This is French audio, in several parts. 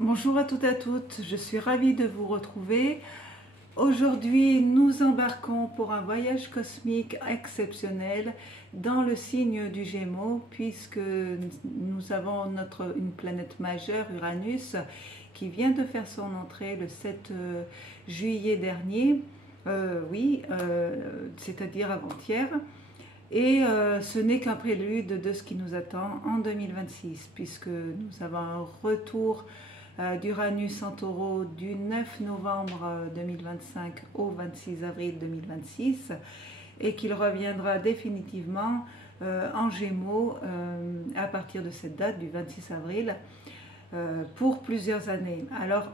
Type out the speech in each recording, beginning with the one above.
Bonjour à toutes et à toutes, je suis ravie de vous retrouver. Aujourd'hui, nous embarquons pour un voyage cosmique exceptionnel dans le signe du Gémeaux, puisque nous avons une planète majeure, Uranus, qui vient de faire son entrée le 7 juillet dernier, c'est-à-dire avant-hier. Et ce n'est qu'un prélude de ce qui nous attend en 2026, puisque nous avons un retour d'Uranus en Taureau du 9 novembre 2025 au 26 avril 2026 et qu'il reviendra définitivement en Gémeaux à partir de cette date du 26 avril pour plusieurs années. Alors,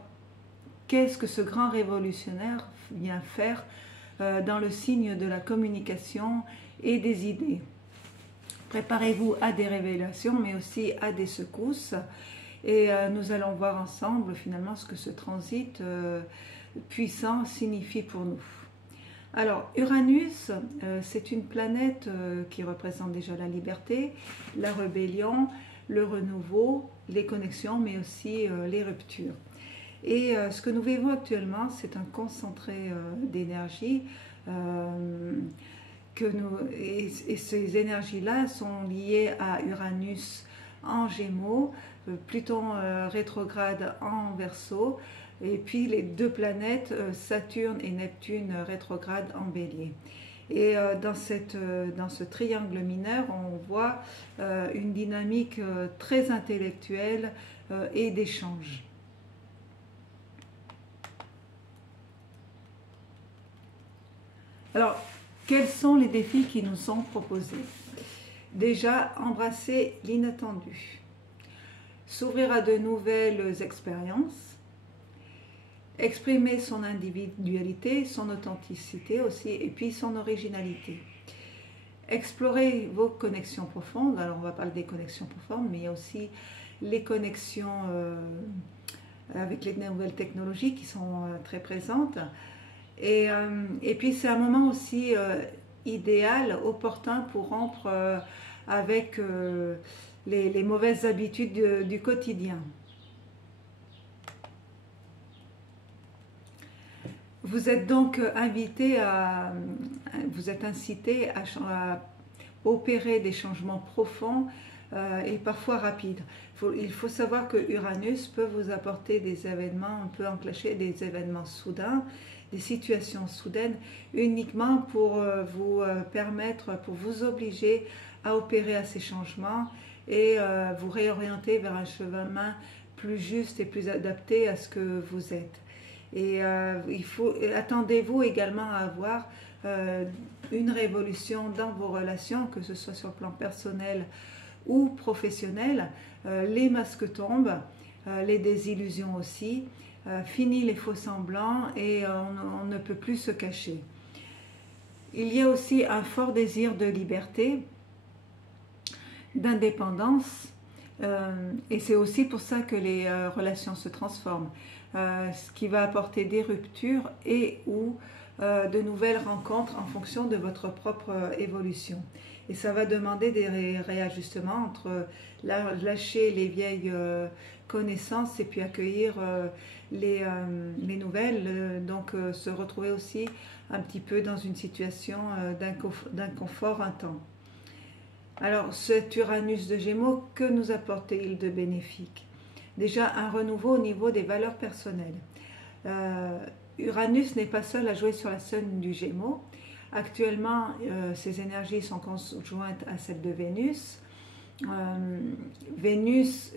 qu'est-ce que ce grand révolutionnaire vient faire dans le signe de la communication et des idées? Préparez-vous à des révélations, mais aussi à des secousses. Et nous allons voir ensemble finalement ce que ce transit puissant signifie pour nous. Alors Uranus, c'est une planète qui représente déjà la liberté, la rébellion, le renouveau, les connexions, mais aussi les ruptures. Et ce que nous vivons actuellement, c'est un concentré d'énergie. Et ces énergies-là sont liées à Uranus en Gémeaux, Pluton rétrograde en Verseau, et puis les deux planètes, Saturne et Neptune rétrograde en Bélier. Et dans ce triangle mineur, on voit une dynamique très intellectuelle et d'échange. Alors, quels sont les défis qui nous sont proposés? Déjà, embrasser l'inattendu, s'ouvrir à de nouvelles expériences, exprimer son individualité, son authenticité aussi, et puis son originalité. Explorer vos connexions profondes, alors on va parler des connexions profondes, mais il y a aussi les connexions avec les nouvelles technologies qui sont très présentes. Et puis c'est un moment aussi idéal, opportun pour rompre avec les mauvaises habitudes du quotidien. Vous êtes donc vous êtes incité à opérer des changements profonds et parfois rapides. Il faut savoir que Uranus peut vous apporter des événements, peut enclencher des événements soudains, des situations soudaines, uniquement pour vous permettre, pour vous obliger à opérer à ces changements et vous réorienter vers un chemin plus juste et plus adapté à ce que vous êtes. Et attendez-vous également à avoir une révolution dans vos relations, que ce soit sur le plan personnel ou professionnel. Les masques tombent, les désillusions aussi, fini les faux semblants et on ne peut plus se cacher. Il y a aussi un fort désir de liberté, d'indépendance, et c'est aussi pour ça que les relations se transforment, ce qui va apporter des ruptures et ou de nouvelles rencontres en fonction de votre propre évolution. Et ça va demander des réajustements entre lâcher les vieilles connaissances et puis accueillir les nouvelles, se retrouver aussi un petit peu dans une situation d'inconfort un temps. Alors cet Uranus de Gémeaux, que nous apporte-t-il de bénéfique? Déjà un renouveau au niveau des valeurs personnelles. Uranus n'est pas seul à jouer sur la scène du Gémeaux. Actuellement, ces énergies sont conjointes à celles de Vénus. Vénus,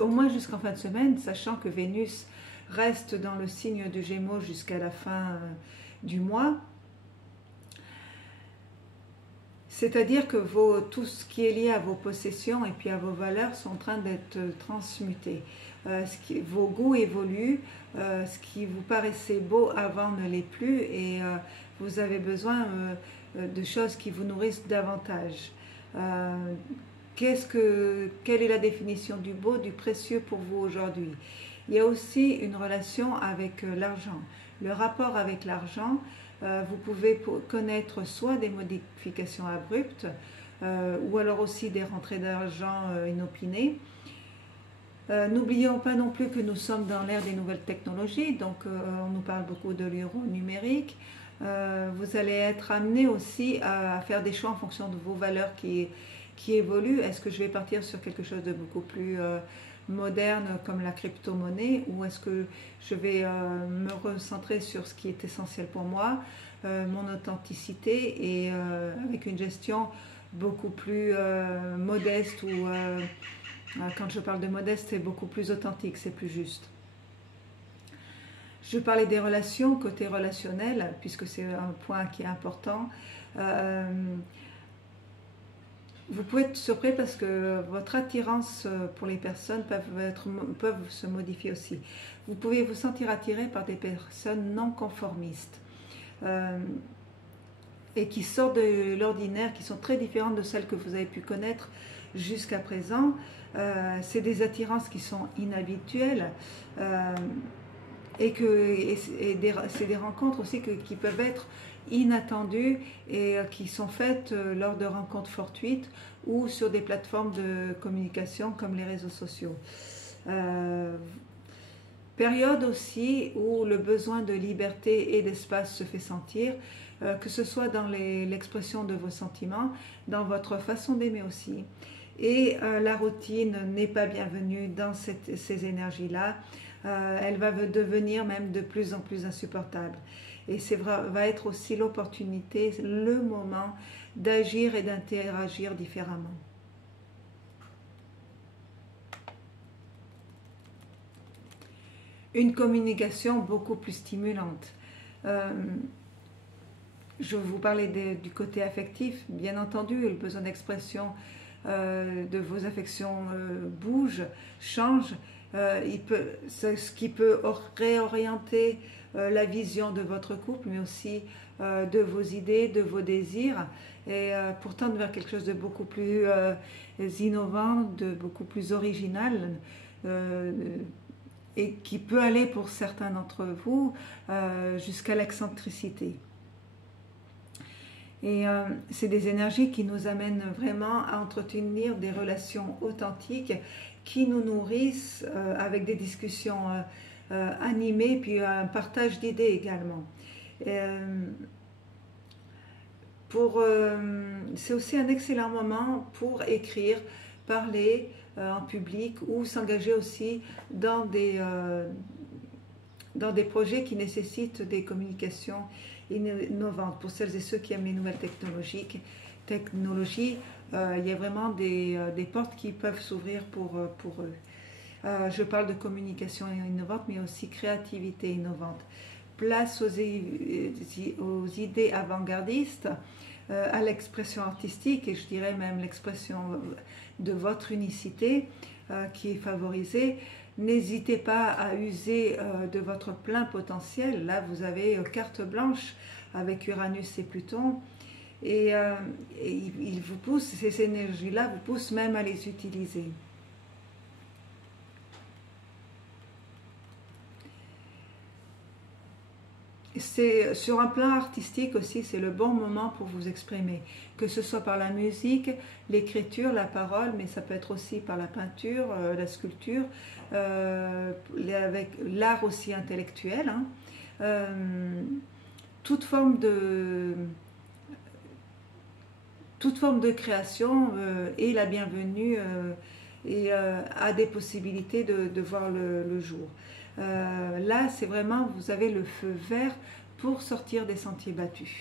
au moins jusqu'en fin de semaine, sachant que Vénus reste dans le signe du Gémeaux jusqu'à la fin du mois. C'est-à-dire que tout ce qui est lié à vos possessions et puis à vos valeurs sont en train d'être transmutés. Vos goûts évoluent, ce qui vous paraissait beau avant ne l'est plus et vous avez besoin de choses qui vous nourrissent davantage. Quelle est la définition du beau, du précieux pour vous aujourd'hui? Il y a aussi une relation avec l'argent. Le rapport avec l'argent, vous pouvez connaître soit des modifications abruptes ou alors aussi des rentrées d'argent inopinées. N'oublions pas non plus que nous sommes dans l'ère des nouvelles technologies, donc on nous parle beaucoup de l'euro numérique. Vous allez être amené aussi à faire des choix en fonction de vos valeurs qui évoluent. Est-ce que je vais partir sur quelque chose de beaucoup plus moderne comme la crypto-monnaie, ou est-ce que je vais me recentrer sur ce qui est essentiel pour moi, mon authenticité, et avec une gestion beaucoup plus modeste, ou quand je parle de modeste, c'est beaucoup plus authentique, c'est plus juste. Je parlais des relations, côté relationnel, puisque c'est un point qui est important. Vous pouvez être surpris parce que votre attirance pour les personnes peuvent se modifier aussi. Vous pouvez vous sentir attiré par des personnes non conformistes et qui sortent de l'ordinaire, qui sont très différentes de celles que vous avez pu connaître jusqu'à présent. C'est des attirances qui sont inhabituelles. C'est des rencontres aussi qui peuvent être inattendues et qui sont faites lors de rencontres fortuites ou sur des plateformes de communication comme les réseaux sociaux. Période aussi où le besoin de liberté et d'espace se fait sentir, que ce soit dans l'expression de vos sentiments, dans votre façon d'aimer aussi. Et la routine n'est pas bienvenue dans ces énergies-là. Elle va devenir même de plus en plus insupportable. Et va être aussi l'opportunité, le moment d'agir et d'interagir différemment. Une communication beaucoup plus stimulante. Je vous parlais du côté affectif, bien entendu, le besoin d'expression de vos affections bouge, change. C'est ce qui peut réorienter la vision de votre couple, mais aussi de vos idées, de vos désirs, et pour tendre vers quelque chose de beaucoup plus innovant, de beaucoup plus original, et qui peut aller pour certains d'entre vous jusqu'à l'excentricité. Et c'est des énergies qui nous amènent vraiment à entretenir des relations authentiques qui nous nourrissent avec des discussions animées, puis un partage d'idées également. C'est aussi un excellent moment pour écrire, parler en public, ou s'engager aussi dans des projets qui nécessitent des communications innovantes. Pour celles et ceux qui aiment les nouvelles technologies, il y a vraiment des portes qui peuvent s'ouvrir pour eux. Je parle de communication innovante, mais aussi créativité innovante. Place aux idées avant-gardistes, à l'expression artistique, et je dirais même l'expression de votre unicité qui est favorisée. N'hésitez pas à user de votre plein potentiel. Là, vous avez carte blanche avec Uranus et Pluton. Et il vous pousse, ces énergies-là vous poussent même à les utiliser. Sur un plan artistique aussi, c'est le bon moment pour vous exprimer, que ce soit par la musique, l'écriture, la parole, mais ça peut être aussi par la peinture, la sculpture, avec l'art aussi intellectuel. Toute forme de création est la bienvenue et a des possibilités de voir le jour. Là, c'est vraiment, vous avez le feu vert pour sortir des sentiers battus.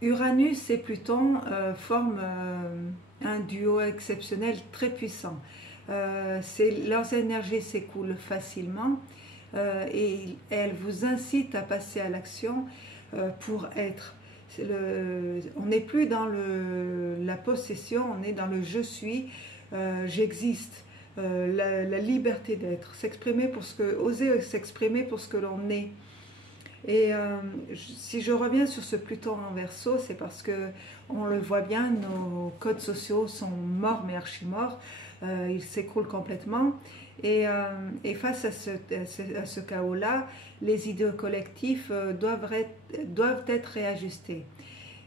Uranus et Pluton forment un duo exceptionnel très puissant. Leurs énergies s'écoulent facilement et elles vous incitent à passer à l'action pour être. On n'est plus dans la possession, on est dans le je suis, j'existe. La liberté d'être, oser s'exprimer pour ce que l'on est. Et si je reviens sur ce Pluton en Verseau, c'est parce que on le voit bien, nos codes sociaux sont morts, mais archi-morts, ils s'écroulent complètement. Et face à ce chaos-là, les idées collectifs doivent être réajustés.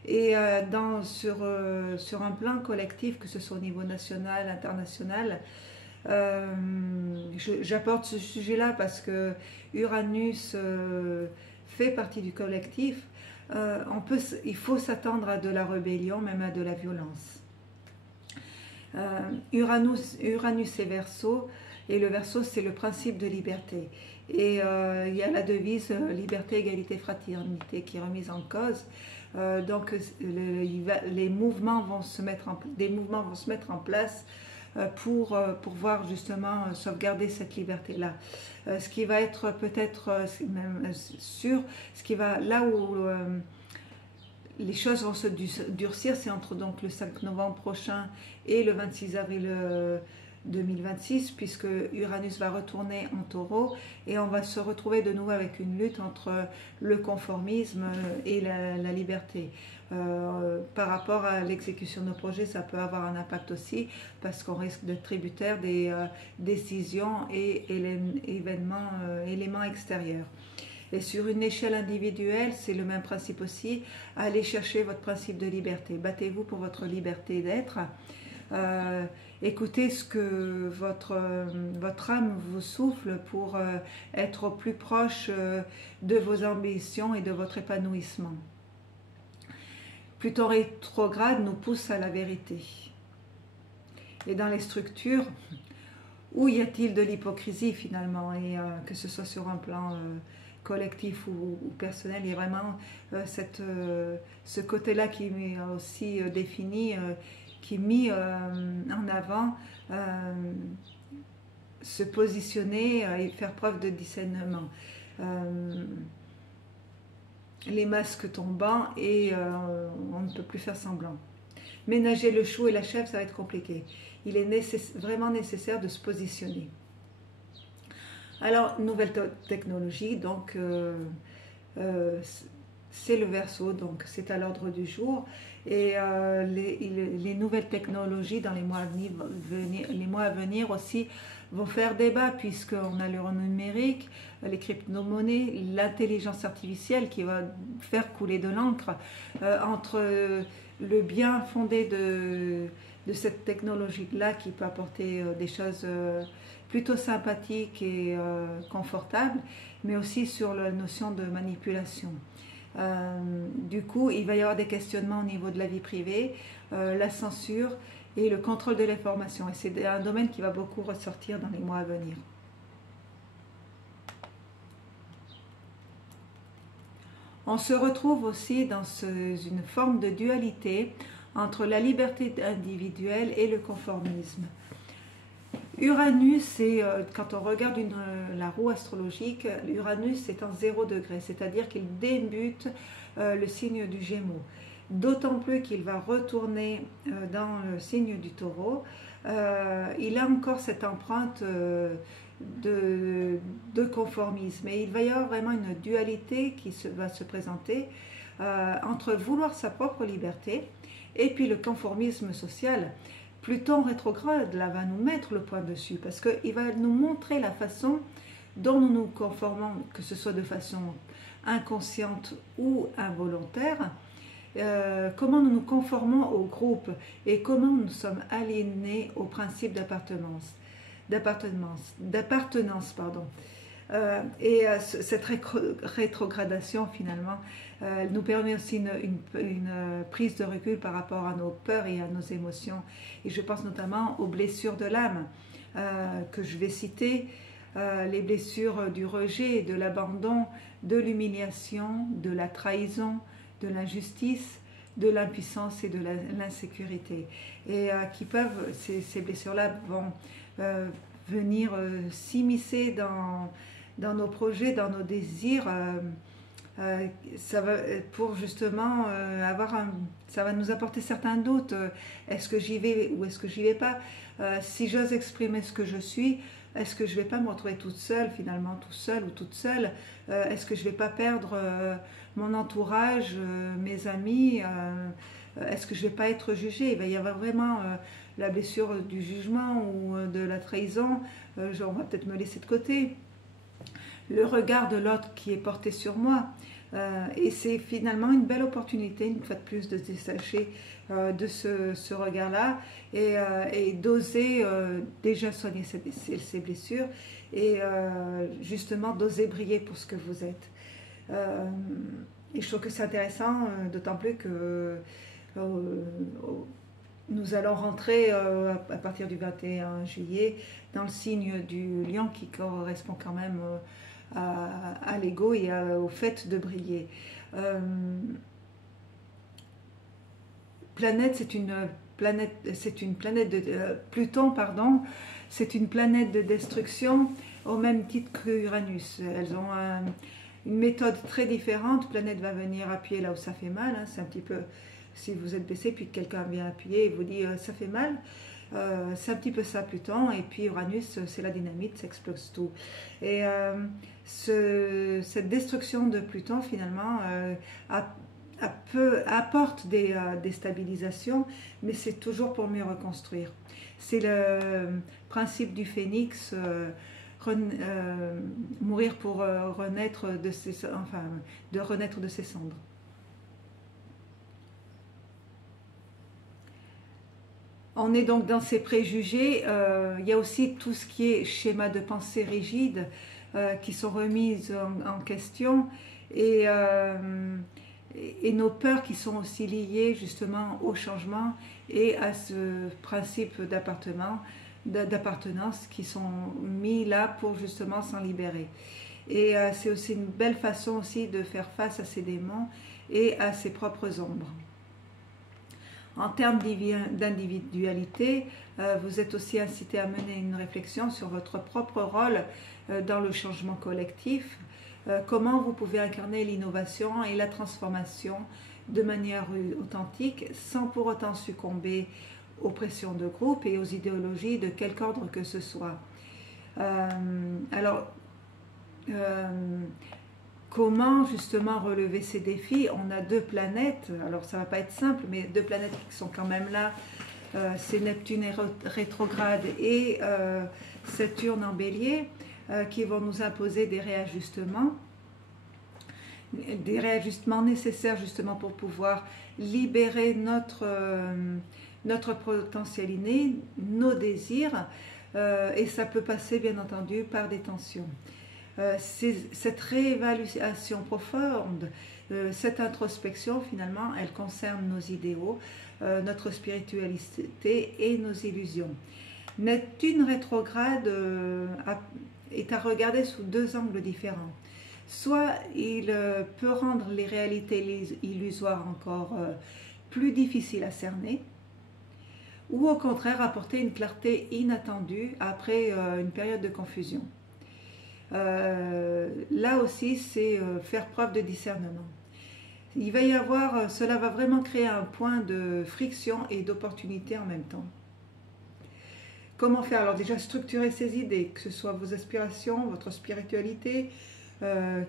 Et sur un plan collectif, que ce soit au niveau national, international, j'apporte ce sujet-là parce que Uranus fait partie du collectif. Il faut s'attendre à de la rébellion, même à de la violence. Uranus est Verseau, et le Verseau, c'est le principe de liberté. Et il y a la devise liberté, égalité, fraternité qui est remise en cause. Donc des mouvements vont se mettre en place pour pouvoir justement sauvegarder cette liberté-là. Ce qui va être peut-être même sûr, là où les choses vont se durcir, c'est entre donc le 5 novembre prochain et le 26 avril 2026, puisque Uranus va retourner en Taureau et on va se retrouver de nouveau avec une lutte entre le conformisme et la liberté. Par rapport à l'exécution de nos projets, ça peut avoir un impact aussi parce qu'on risque d'être tributaire des décisions et éléments extérieurs. Et sur une échelle individuelle, c'est le même principe aussi. Allez chercher votre principe de liberté. Battez-vous pour votre liberté d'être. Écoutez ce que votre âme vous souffle pour être au plus proche de vos ambitions et de votre épanouissement. Pluton rétrograde nous pousse à la vérité. Et dans les structures, où y a-t-il de l'hypocrisie finalement, et que ce soit sur un plan collectif ou personnel, il y a vraiment ce côté-là qui est aussi défini, qui est mis en avant, se positionner et faire preuve de discernement. Les masques tombant et on ne peut plus faire semblant. Ménager le chou et la chèvre, ça va être compliqué. Il est vraiment nécessaire de se positionner. Alors, nouvelle technologie, donc c'est le Verseau, donc c'est à l'ordre du jour. Et les nouvelles technologies dans les mois à venir aussi vont faire débat, puisqu'on a l'euro numérique, les crypto-monnaies, l'intelligence artificielle qui va faire couler de l'encre entre le bien fondé de cette technologie-là qui peut apporter des choses plutôt sympathiques et confortables, mais aussi sur la notion de manipulation. Du coup, il va y avoir des questionnements au niveau de la vie privée, la censure et le contrôle de l'information. Et c'est un domaine qui va beaucoup ressortir dans les mois à venir. On se retrouve aussi dans une forme de dualité entre la liberté individuelle et le conformisme. Uranus, quand on regarde la roue astrologique, Uranus est en 0 degré, c'est-à-dire qu'il débute le signe du Gémeaux. D'autant plus qu'il va retourner dans le signe du Taureau. Il a encore cette empreinte de conformisme. Et il va y avoir vraiment une dualité qui va se présenter entre vouloir sa propre liberté et puis le conformisme social. Pluton rétrograde là va nous mettre le point dessus parce qu'il va nous montrer la façon dont nous nous conformons, que ce soit de façon inconsciente ou involontaire, comment nous nous conformons au groupe et comment nous sommes aliénés au principe d'appartenance. Cette rétrogradation finalement nous permet aussi une prise de recul par rapport à nos peurs et à nos émotions. Et je pense notamment aux blessures de l'âme que je vais citer, les blessures du rejet, de l'abandon, de l'humiliation, de la trahison, de l'injustice, de l'impuissance et de l'insécurité. Et ces blessures-là vont venir s'immiscer dans nos projets, dans nos désirs. Ça va pour justement ça va nous apporter certains doutes. Est-ce que j'y vais ou est-ce que j'y vais pas? Si j'ose exprimer ce que je suis, est-ce que je vais pas me retrouver toute seule finalement, tout seul ou toute seule? Est-ce que je vais pas perdre mon entourage, mes amis? Est-ce que je vais pas être jugée? Il va y avoir vraiment la blessure du jugement ou de la trahison. On va peut-être me laisser de côté. Le regard de l'autre qui est porté sur moi. Et c'est finalement une belle opportunité, une fois de plus, de se détacher de ce regard-là et d'oser déjà soigner ses blessures et justement d'oser briller pour ce que vous êtes. Et je trouve que c'est intéressant, d'autant plus que nous allons rentrer à partir du 21 juillet dans le signe du lion qui correspond quand même à l'ego et au fait de briller. Planète, c'est une planète de Pluton, pardon, c'est une planète de destruction au même titre qu'Uranus. Elles ont une méthode très différente. Planète va venir appuyer là où ça fait mal. Hein. C'est un petit peu si vous êtes baissé puis que quelqu'un vient appuyer et vous dit ça fait mal. C'est un petit peu ça Pluton. Et puis Uranus, c'est la dynamite, ça explose tout. Et cette destruction de Pluton finalement apporte des stabilisations, mais c'est toujours pour mieux reconstruire. C'est le principe du phénix. Mourir pour renaître de renaître de ses cendres. On est donc dans ces préjugés. Il y a aussi tout ce qui est schéma de pensée rigide qui sont remises en question et nos peurs qui sont aussi liées justement au changement et à ce principe d'appartenance qui sont mis là pour justement s'en libérer. Et c'est aussi une belle façon aussi de faire face à ses démons et à ses propres ombres. En termes d'individualité, vous êtes aussi incité à mener une réflexion sur votre propre rôle dans le changement collectif, comment vous pouvez incarner l'innovation et la transformation de manière authentique sans pour autant succomber aux pressions de groupe et aux idéologies de quelque ordre que ce soit. Comment justement relever ces défis? On a deux planètes, alors ça ne va pas être simple, mais deux planètes qui sont quand même là. C'est Neptune rétrograde et Saturne en bélier qui vont nous imposer des réajustements nécessaires justement pour pouvoir libérer notre potentiel inné, nos désirs, et ça peut passer bien entendu par des tensions. Cette réévaluation profonde, cette introspection finalement, elle concerne nos idéaux, notre spiritualité et nos illusions. Neptune rétrograde est à regarder sous deux angles différents. Soit il peut rendre les réalités illusoires encore plus difficiles à cerner, ou au contraire apporter une clarté inattendue après une période de confusion. Là aussi, c'est faire preuve de discernement. Il va y avoir, cela va vraiment créer un point de friction et d'opportunité en même temps. Comment faire? Alors déjà, structurer ces idées, que ce soit vos aspirations, votre spiritualité,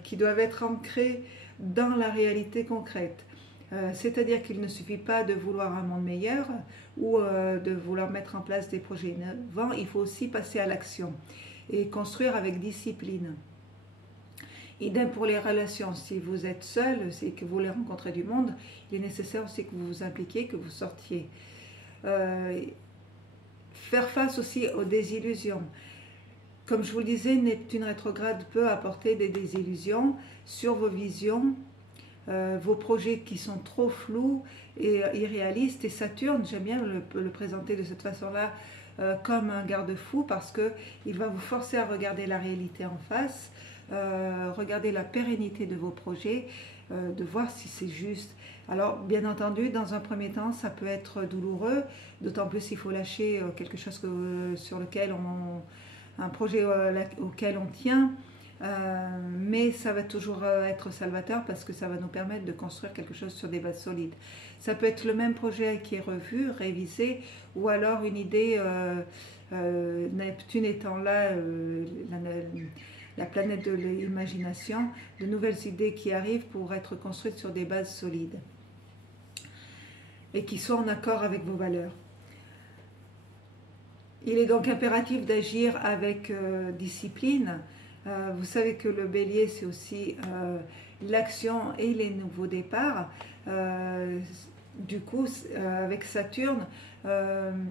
qui doivent être ancrées dans la réalité concrète. C'est-à-dire qu'il ne suffit pas de vouloir un monde meilleur ou de vouloir mettre en place des projets innovants, il faut aussi passer à l'action et construire avec discipline. Idem pour les relations. Si vous êtes seul et que vous voulez rencontrer du monde, il est nécessaire aussi que vous vous impliquiez, que vous sortiez. Faire face aussi aux désillusions. Comme je vous le disais, Neptune rétrograde peut apporter des désillusions sur vos visions, vos projets qui sont trop flous et irréalistes. Et Saturne, j'aime bien le présenter de cette façon-là, comme un garde-fou parce qu'il va vous forcer à regarder la réalité en face, regarder la pérennité de vos projets, de voir si c'est juste. Alors, bien entendu, dans un premier temps, ça peut être douloureux, d'autant plus s'il faut lâcher quelque chose sur lequel un projet auquel on tient, mais ça va toujours être salvateur parce que ça va nous permettre de construire quelque chose sur des bases solides. Ça peut être le même projet qui est revu, révisé, ou alors une idée, Neptune étant là, la planète de l'imagination, de nouvelles idées qui arrivent pour être construites sur des bases solides et qui soient en accord avec vos valeurs. Il est donc impératif d'agir avec discipline. Vous savez que le bélier, c'est aussi l'action et les nouveaux départs. Du coup, avec Saturne,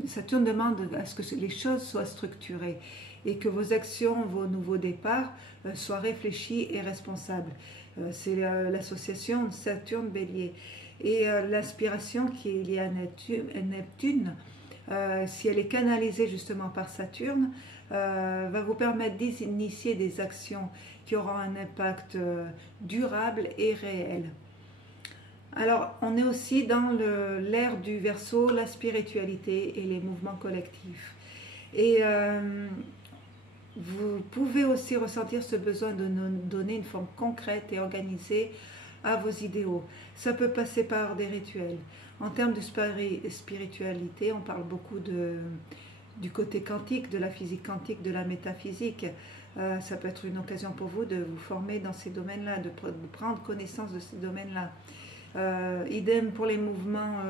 Saturne demande à ce que les choses soient structurées et que vos actions, vos nouveaux départs soient réfléchis et responsables. C'est l'association Saturne-Bélier. Et l'inspiration qui est liée à Neptune, si elle est canalisée justement par Saturne, va vous permettre d'initier des actions qui auront un impact durable et réel. Alors, on est aussi dans l'ère du Verseau, la spiritualité et les mouvements collectifs. Et vous pouvez aussi ressentir ce besoin de donner une forme concrète et organisée à vos idéaux. Ça peut passer par des rituels. En termes de spiritualité, on parle beaucoup du côté quantique, de la physique quantique, de la métaphysique. Ça peut être une occasion pour vous de vous former dans ces domaines-là, de prendre connaissance de ces domaines-là. Idem pour les mouvements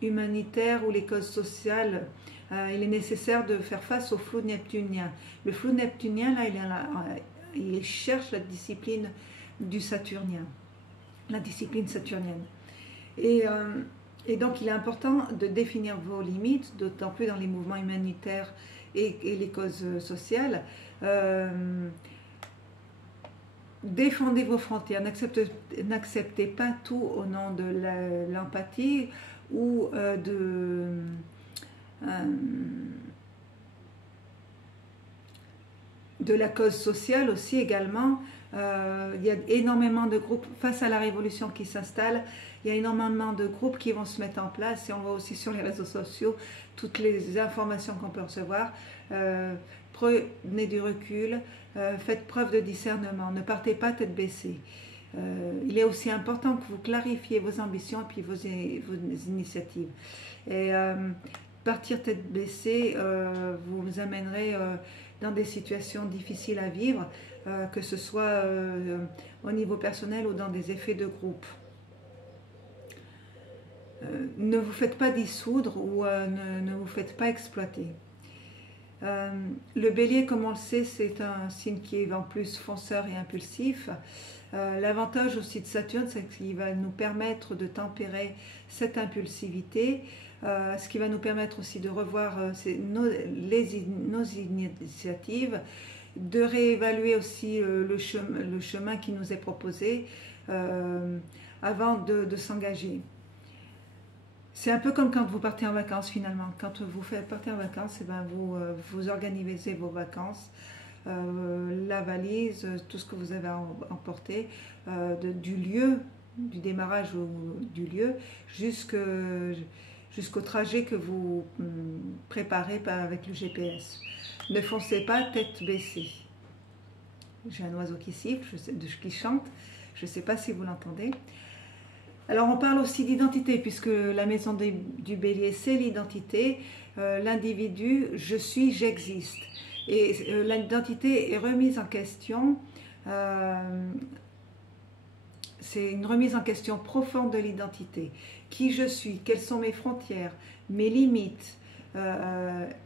humanitaires ou les causes sociales. Il est nécessaire de faire face au flou neptunien. Le flou neptunien, il cherche la discipline du saturnien, la discipline saturnienne. Et donc, il est important de définir vos limites, d'autant plus dans les mouvements humanitaires et les causes sociales. Défendez vos frontières, n'acceptez pas tout au nom de l'empathie ou de la cause sociale aussi également. Il y a énormément de groupes, face à la révolution qui s'installe, il y a énormément de groupes qui vont se mettre en place et on voit aussi sur les réseaux sociaux toutes les informations qu'on peut recevoir. Prenez du recul, faites preuve de discernement, ne partez pas tête baissée. Il est aussi important que vous clarifiez vos ambitions et puis vos initiatives. Et partir tête baissée vous amènerait dans des situations difficiles à vivre, que ce soit au niveau personnel ou dans des effets de groupe. Ne vous faites pas dissoudre ou ne vous faites pas exploiter. Le bélier, comme on le sait, c'est un signe qui est en plus fonceur et impulsif. L'avantage aussi de Saturne, c'est qu'il va nous permettre de tempérer cette impulsivité, ce qui va nous permettre aussi de revoir nos initiatives, de réévaluer aussi le chemin qui nous est proposé avant de s'engager. C'est un peu comme quand vous partez en vacances finalement. Quand vous partez en vacances, eh ben vous organisez vos vacances, la valise, tout ce que vous avez emporté, du lieu, du démarrage du lieu, jusqu'au trajet que vous préparez avec le GPS. Ne foncez pas tête baissée. J'ai un oiseau qui siffle, qui chante, je ne sais pas si vous l'entendez. Alors on parle aussi d'identité, puisque la maison du bélier, c'est l'identité, l'individu, je suis, j'existe. Et l'identité est remise en question, c'est une remise en question profonde de l'identité. Qui je suis, quelles sont mes frontières, mes limites,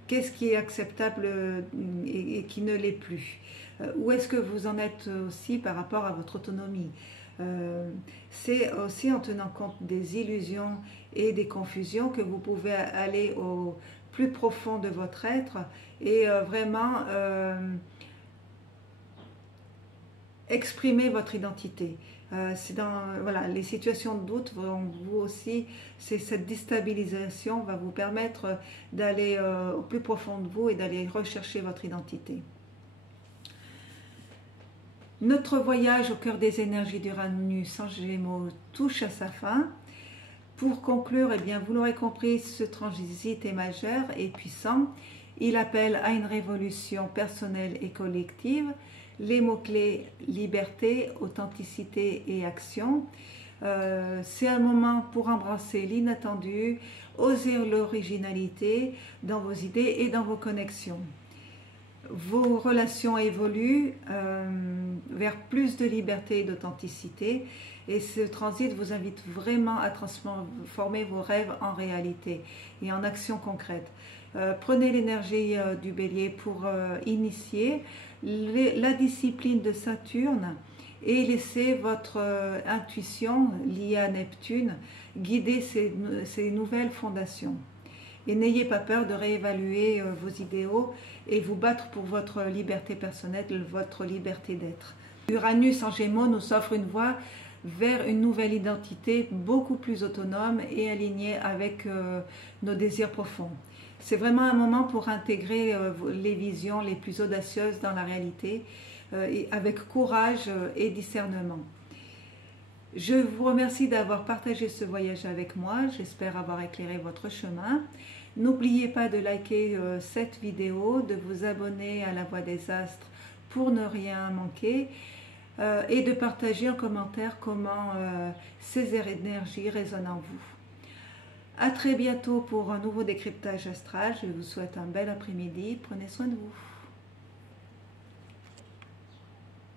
qu'est-ce qui est acceptable et qui ne l'est plus. Où est-ce que vous en êtes aussi par rapport à votre autonomie. C'est aussi en tenant compte des illusions et des confusions que vous pouvez aller au plus profond de votre être et vraiment exprimer votre identité. C'est voilà, les situations de doute vont vous aussi, cette déstabilisation va vous permettre d'aller au plus profond de vous et d'aller rechercher votre identité. Notre voyage au cœur des énergies d'Uranus en Gémeaux touche à sa fin. Pour conclure, eh bien, vous l'aurez compris, ce transit est majeur et puissant. Il appelle à une révolution personnelle et collective. Les mots-clés liberté, authenticité et action. C'est un moment pour embrasser l'inattendu, oser l'originalité dans vos idées et dans vos connexions. Vos relations évoluent vers plus de liberté et d'authenticité et ce transit vous invite vraiment à transformer vos rêves en réalité et en actions concrètes. Prenez l'énergie du bélier pour initier la discipline de Saturne et laissez votre intuition liée à Neptune guider ces nouvelles fondations. Et n'ayez pas peur de réévaluer vos idéaux et vous battre pour votre liberté personnelle, votre liberté d'être. Uranus en Gémeaux nous offre une voie vers une nouvelle identité beaucoup plus autonome et alignée avec nos désirs profonds. C'est vraiment un moment pour intégrer les visions les plus audacieuses dans la réalité, et avec courage et discernement. Je vous remercie d'avoir partagé ce voyage avec moi, j'espère avoir éclairé votre chemin. N'oubliez pas de liker cette vidéo, de vous abonner à la Voix des Astres pour ne rien manquer, et de partager en commentaire comment ces énergies résonnent en vous. À très bientôt pour un nouveau décryptage astral. Je vous souhaite un bel après-midi. Prenez soin de vous.